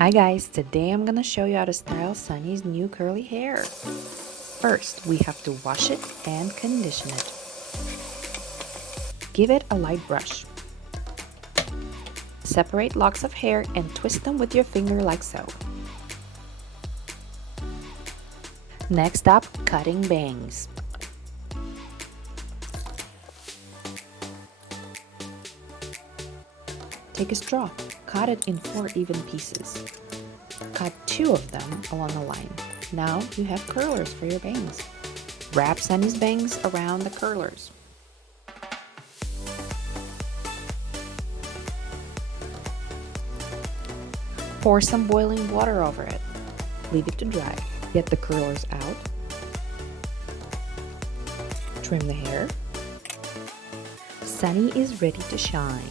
Hi guys, today I'm gonna show you how to style Sunny's new curly hair. First, we have to wash it and condition it. Give it a light brush. Separate locks of hair and twist them with your finger like so. Next up, cutting bangs. Take a straw, cut it in 4 even pieces. Cut 2 of them along the line. Now you have curlers for your bangs. Wrap Sunny's bangs around the curlers. Pour some boiling water over it. Leave it to dry. Get the curlers out. Trim the hair. Sunny is ready to shine.